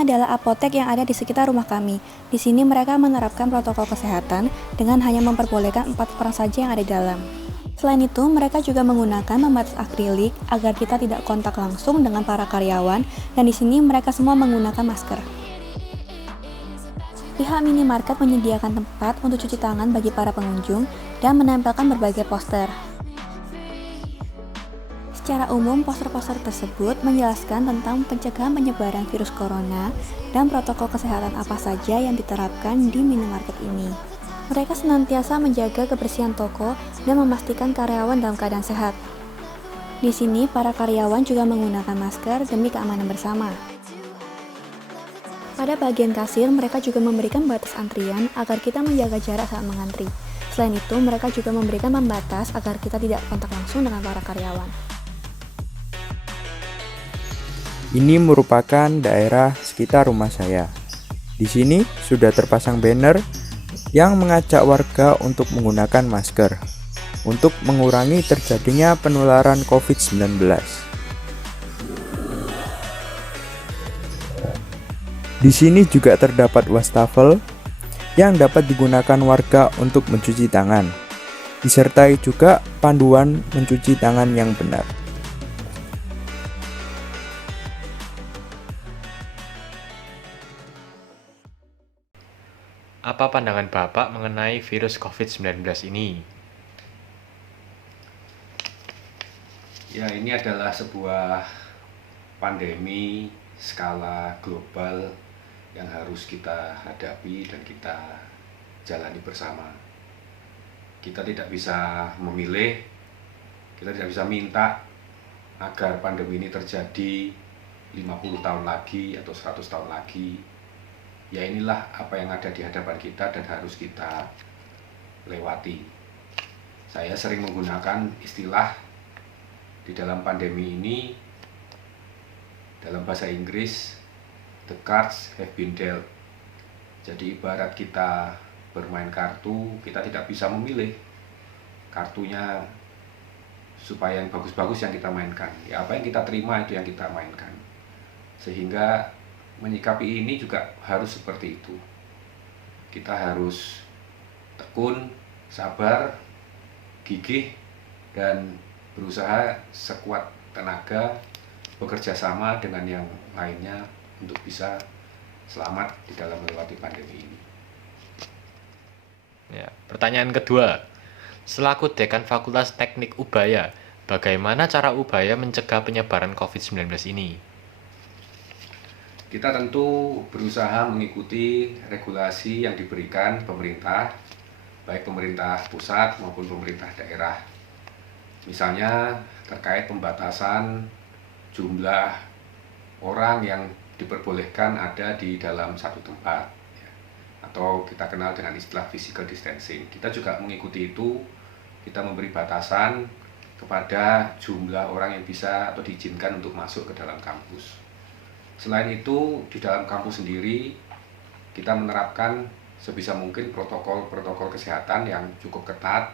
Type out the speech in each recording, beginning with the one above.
Ini adalah apotek yang ada di sekitar rumah kami. Di sini mereka menerapkan protokol kesehatan dengan hanya memperbolehkan 4 orang saja yang ada di dalam. Selain itu, mereka juga menggunakan pembatas akrilik agar kita tidak kontak langsung dengan para karyawan, dan di sini mereka semua menggunakan masker. Pihak minimarket menyediakan tempat untuk cuci tangan bagi para pengunjung dan menempelkan berbagai poster. Secara umum, poster-poster tersebut menjelaskan tentang pencegahan penyebaran virus corona dan protokol kesehatan apa saja yang diterapkan di minimarket ini. Mereka senantiasa menjaga kebersihan toko dan memastikan karyawan dalam keadaan sehat. Di sini, para karyawan juga menggunakan masker demi keamanan bersama. Pada bagian kasir, mereka juga memberikan batas antrian agar kita menjaga jarak saat mengantri. Selain itu, mereka juga memberikan pembatas agar kita tidak kontak langsung dengan para karyawan. Ini merupakan daerah sekitar rumah saya. Di sini sudah terpasang banner yang mengajak warga untuk menggunakan masker untuk mengurangi terjadinya penularan COVID-19. Di sini juga terdapat wastafel yang dapat digunakan warga untuk mencuci tangan. Disertai juga panduan mencuci tangan yang benar. Apa pandangan Bapak mengenai virus COVID-19 ini? Ya, ini adalah sebuah pandemi skala global yang harus kita hadapi dan kita jalani bersama. Kita tidak bisa memilih, kita tidak bisa minta agar pandemi ini terjadi 50 tahun lagi atau 100 tahun lagi. Ya, inilah apa yang ada di hadapan kita dan harus kita lewati. Saya sering menggunakan istilah di dalam pandemi ini dalam bahasa Inggris, the cards have been dealt. Jadi ibarat kita bermain kartu, kita tidak bisa memilih kartunya supaya yang bagus-bagus yang kita mainkan. Ya, apa yang kita terima itu yang kita mainkan. Sehingga menyikapi ini juga harus seperti itu. Kita harus tekun, sabar, gigih, dan berusaha sekuat tenaga bekerja sama dengan yang lainnya untuk bisa selamat di dalam melewati pandemi ini. Ya, pertanyaan kedua. Selaku Dekan Fakultas Teknik Ubaya, bagaimana cara Ubaya mencegah penyebaran COVID-19 ini? Kita tentu berusaha mengikuti regulasi yang diberikan pemerintah, baik pemerintah pusat maupun pemerintah daerah. Misalnya terkait pembatasan jumlah orang yang diperbolehkan ada di dalam satu tempat, atau kita kenal dengan istilah physical distancing. Kita juga mengikuti itu, kita memberi batasan kepada jumlah orang yang bisa atau diizinkan untuk masuk ke dalam kampus. Selain itu, di dalam kampus sendiri kita menerapkan sebisa mungkin protokol-protokol kesehatan yang cukup ketat.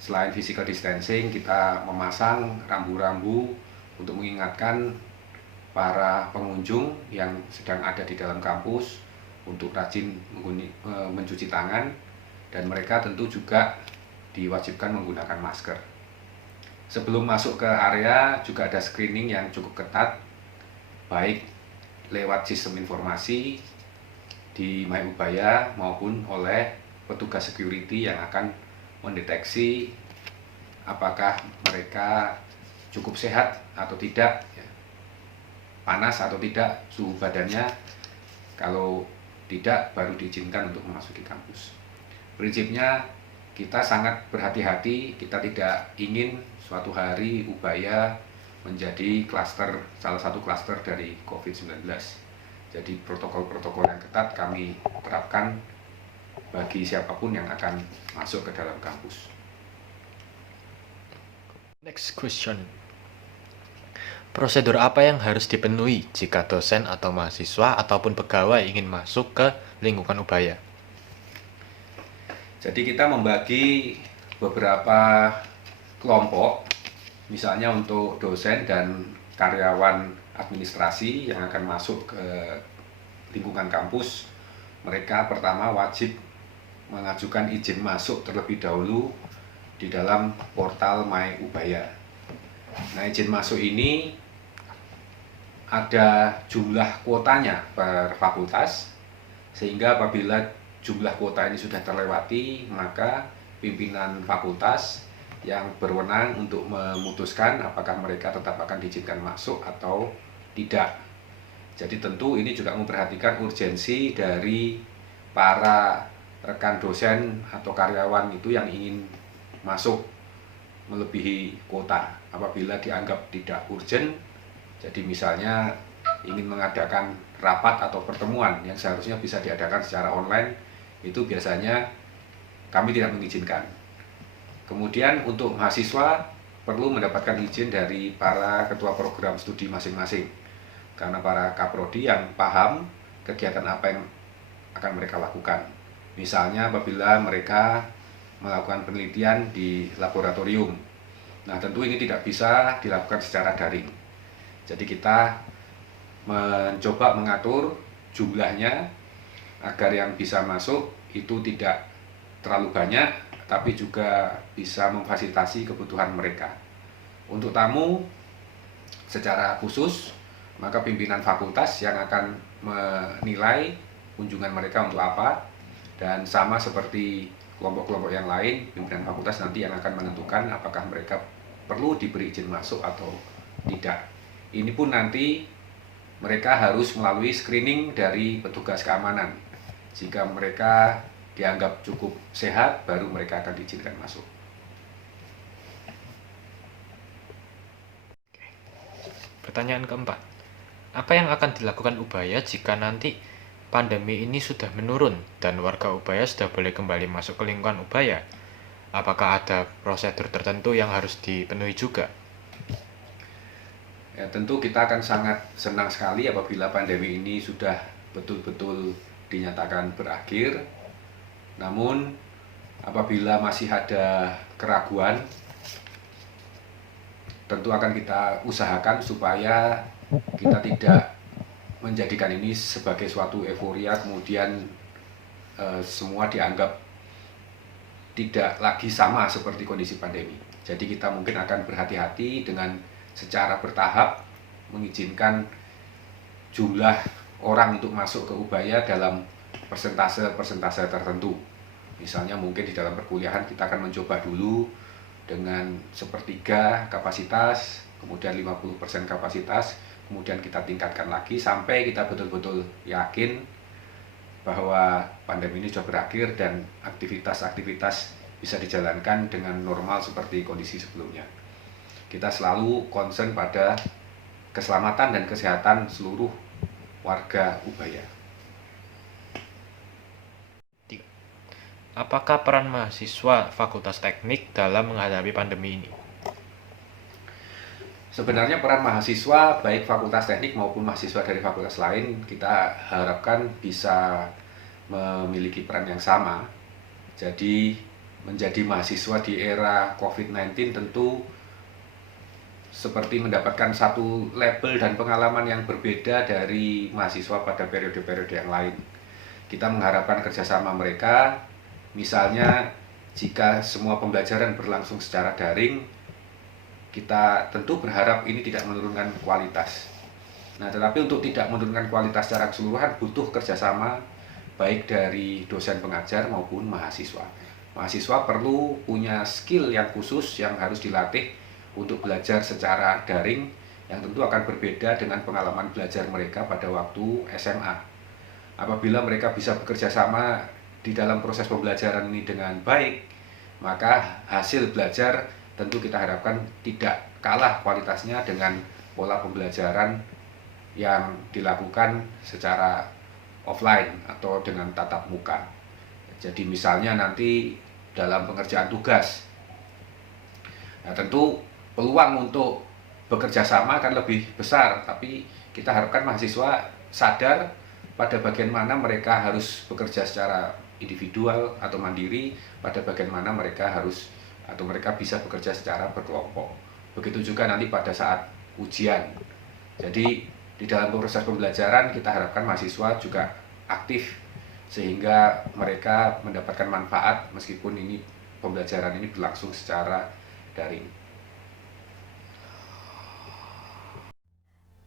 Selain physical distancing, kita memasang rambu-rambu untuk mengingatkan para pengunjung yang sedang ada di dalam kampus untuk rajin mencuci tangan, dan mereka tentu juga diwajibkan menggunakan masker. Sebelum masuk ke area juga ada screening yang cukup ketat, baik lewat sistem informasi di MyUbaya maupun oleh petugas security yang akan mendeteksi apakah mereka cukup sehat atau tidak, panas atau tidak suhu badannya. Kalau tidak, baru diizinkan untuk memasuki kampus. Prinsipnya kita sangat berhati-hati, kita tidak ingin suatu hari Ubaya menjadi salah satu klaster dari COVID-19. Jadi protokol-protokol yang ketat kami terapkan bagi siapapun yang akan masuk ke dalam kampus. Next question. Prosedur apa yang harus dipenuhi jika dosen atau mahasiswa ataupun pegawai ingin masuk ke lingkungan Ubaya? Jadi kita membagi beberapa kelompok, misalnya untuk dosen dan karyawan administrasi yang akan masuk ke lingkungan kampus, mereka pertama wajib mengajukan izin masuk terlebih dahulu di dalam portal My Ubaya. Nah, izin masuk ini ada jumlah kuotanya per fakultas, sehingga apabila jumlah kuota ini sudah terlewati, maka pimpinan fakultas yang berwenang untuk memutuskan apakah mereka tetap akan diizinkan masuk atau tidak. Jadi tentu ini juga memperhatikan urgensi dari para rekan dosen atau karyawan itu yang ingin masuk melebihi kuota. Apabila dianggap tidak urgent, jadi misalnya ingin mengadakan rapat atau pertemuan yang seharusnya bisa diadakan secara online, itu biasanya kami tidak mengizinkan. Kemudian untuk mahasiswa perlu mendapatkan izin dari para ketua program studi masing-masing, karena para kaprodi yang paham kegiatan apa yang akan mereka lakukan. Misalnya apabila mereka melakukan penelitian di laboratorium. Nah, tentu ini tidak bisa dilakukan secara daring. Jadi kita mencoba mengatur jumlahnya agar yang bisa masuk itu tidak terlalu banyak, tapi juga bisa memfasilitasi kebutuhan mereka. Untuk tamu secara khusus, maka pimpinan fakultas yang akan menilai kunjungan mereka untuk apa, dan sama seperti kelompok-kelompok yang lain, pimpinan fakultas nanti yang akan menentukan apakah mereka perlu diberi izin masuk atau tidak. Ini pun nanti mereka harus melalui screening dari petugas keamanan. Jika mereka dianggap cukup sehat, baru mereka akan diizinkan masuk. Pertanyaan keempat, apa yang akan dilakukan Ubaya jika nanti pandemi ini sudah menurun dan warga Ubaya sudah boleh kembali masuk ke lingkungan Ubaya? Apakah ada prosedur tertentu yang harus dipenuhi juga? Ya, tentu kita akan sangat senang sekali apabila pandemi ini sudah betul-betul dinyatakan berakhir. Namun apabila masih ada keraguan, tentu akan kita usahakan supaya kita tidak menjadikan ini sebagai suatu euforia, kemudian semua dianggap tidak lagi sama seperti kondisi pandemi. Jadi kita mungkin akan berhati-hati dengan secara bertahap mengizinkan jumlah orang untuk masuk ke Ubaya dalam persentase tertentu. Misalnya mungkin di dalam perkuliahan kita akan mencoba dulu dengan sepertiga kapasitas, kemudian 50% kapasitas, kemudian kita tingkatkan lagi sampai kita betul-betul yakin bahwa pandemi ini sudah berakhir dan aktivitas-aktivitas bisa dijalankan dengan normal seperti kondisi sebelumnya. Kita selalu concern pada keselamatan dan kesehatan seluruh warga Ubaya. Apakah peran mahasiswa Fakultas Teknik dalam menghadapi pandemi ini? Sebenarnya peran mahasiswa baik Fakultas Teknik maupun mahasiswa dari fakultas lain kita harapkan bisa memiliki peran yang sama. Jadi menjadi mahasiswa di era COVID-19 tentu seperti mendapatkan satu label dan pengalaman yang berbeda dari mahasiswa pada periode-periode yang lain. Kita mengharapkan kerjasama mereka, misalnya jika semua pembelajaran berlangsung secara daring, kita tentu berharap ini tidak menurunkan kualitas. Nah, tetapi untuk tidak menurunkan kualitas secara keseluruhan butuh kerjasama baik dari dosen pengajar maupun mahasiswa. Mahasiswa perlu punya skill yang khusus yang harus dilatih untuk belajar secara daring, yang tentu akan berbeda dengan pengalaman belajar mereka pada waktu SMA. Apabila mereka bisa bekerja sama di dalam proses pembelajaran ini dengan baik, maka hasil belajar tentu kita harapkan tidak kalah kualitasnya dengan pola pembelajaran yang dilakukan secara offline atau dengan tatap muka. Jadi misalnya nanti dalam pengerjaan tugas, nah tentu peluang untuk bekerja sama akan lebih besar, tapi kita harapkan mahasiswa sadar pada bagian mana mereka harus bekerja secara individual atau mandiri, pada bagian mana mereka harus atau mereka bisa bekerja secara berkelompok. Begitu juga nanti pada saat ujian. Jadi di dalam proses pembelajaran kita harapkan mahasiswa juga aktif sehingga mereka mendapatkan manfaat meskipun ini pembelajaran ini berlangsung secara daring.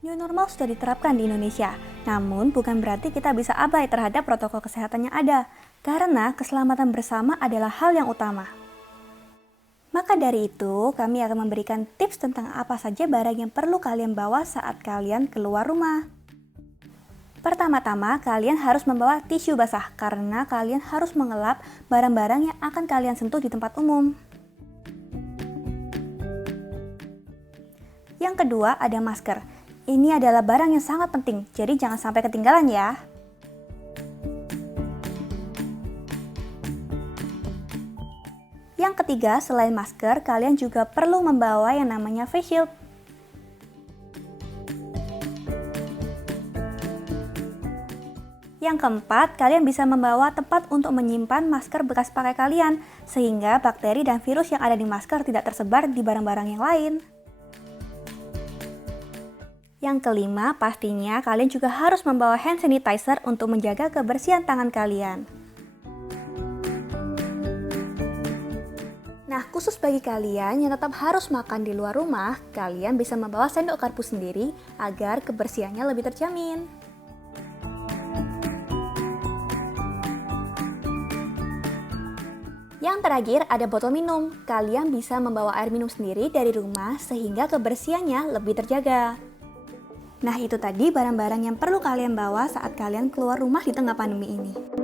New normal sudah diterapkan di Indonesia, namun bukan berarti kita bisa abai terhadap protokol kesehatan yang ada, karena keselamatan bersama adalah hal yang utama. Maka dari itu, kami akan memberikan tips tentang apa saja barang yang perlu kalian bawa saat kalian keluar rumah. Pertama-tama, kalian harus membawa tisu basah, karena kalian harus mengelap barang-barang yang akan kalian sentuh di tempat umum. Yang kedua, ada masker. Ini adalah barang yang sangat penting, jadi jangan sampai ketinggalan ya. Yang ketiga, selain masker, kalian juga perlu membawa yang namanya face shield. Yang keempat, kalian bisa membawa tempat untuk menyimpan masker bekas pakai kalian, sehingga bakteri dan virus yang ada di masker tidak tersebar di barang-barang yang lain. Yang kelima, pastinya kalian juga harus membawa hand sanitizer untuk menjaga kebersihan tangan kalian. Nah, khusus bagi kalian yang tetap harus makan di luar rumah, kalian bisa membawa sendok garpu sendiri agar kebersihannya lebih terjamin. Yang terakhir ada botol minum. Kalian bisa membawa air minum sendiri dari rumah sehingga kebersihannya lebih terjaga. Nah, itu tadi barang-barang yang perlu kalian bawa saat kalian keluar rumah di tengah pandemi ini.